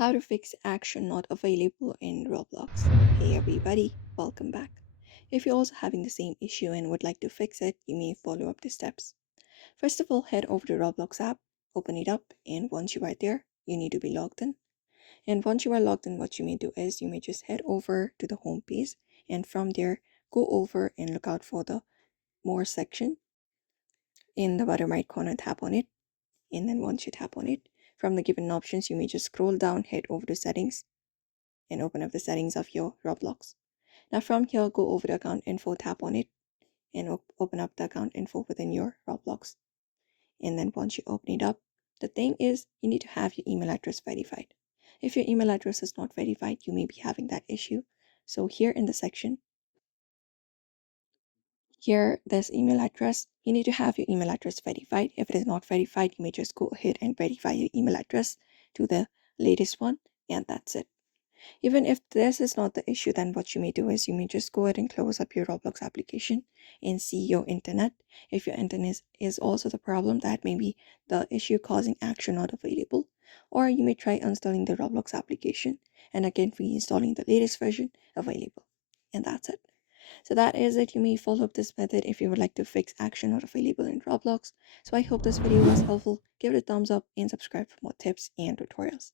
How to fix action not available in Roblox. Hey everybody, welcome back. If you're also having the same issue and would like to fix it, you may follow up the steps. First of all, head over to Roblox app, open it up, and once you are there, you need to be logged in. And once you are logged in, what you may do is you may just head over to the home page, and from there, go over and look out for the more section. In the bottom right corner, tap on it, and then once you tap on it, from the given options, you may just scroll down, head over to settings, and open up the settings of your Roblox. Now from here, go over to account info, tap on it, and open up the account info within your Roblox. And then once you open it up, the thing is you need to have your email address verified. If your email address is not verified, you may be having that issue. So here in the section, here this email address, you need to have your email address verified. If it is not verified, you may just go ahead and verify your email address to the latest one, and that's it. Even if this is not the issue, then what you may do is you may just go ahead and close up your Roblox application and see your internet. If your internet is also the problem, that may be the issue causing action not available. Or you may try uninstalling the Roblox application and again reinstalling the latest version available. And that's it. So that is it. You may follow up this method if you would like to fix action not available in Roblox. So I hope this video was helpful. Give it a thumbs up and subscribe for more tips and tutorials.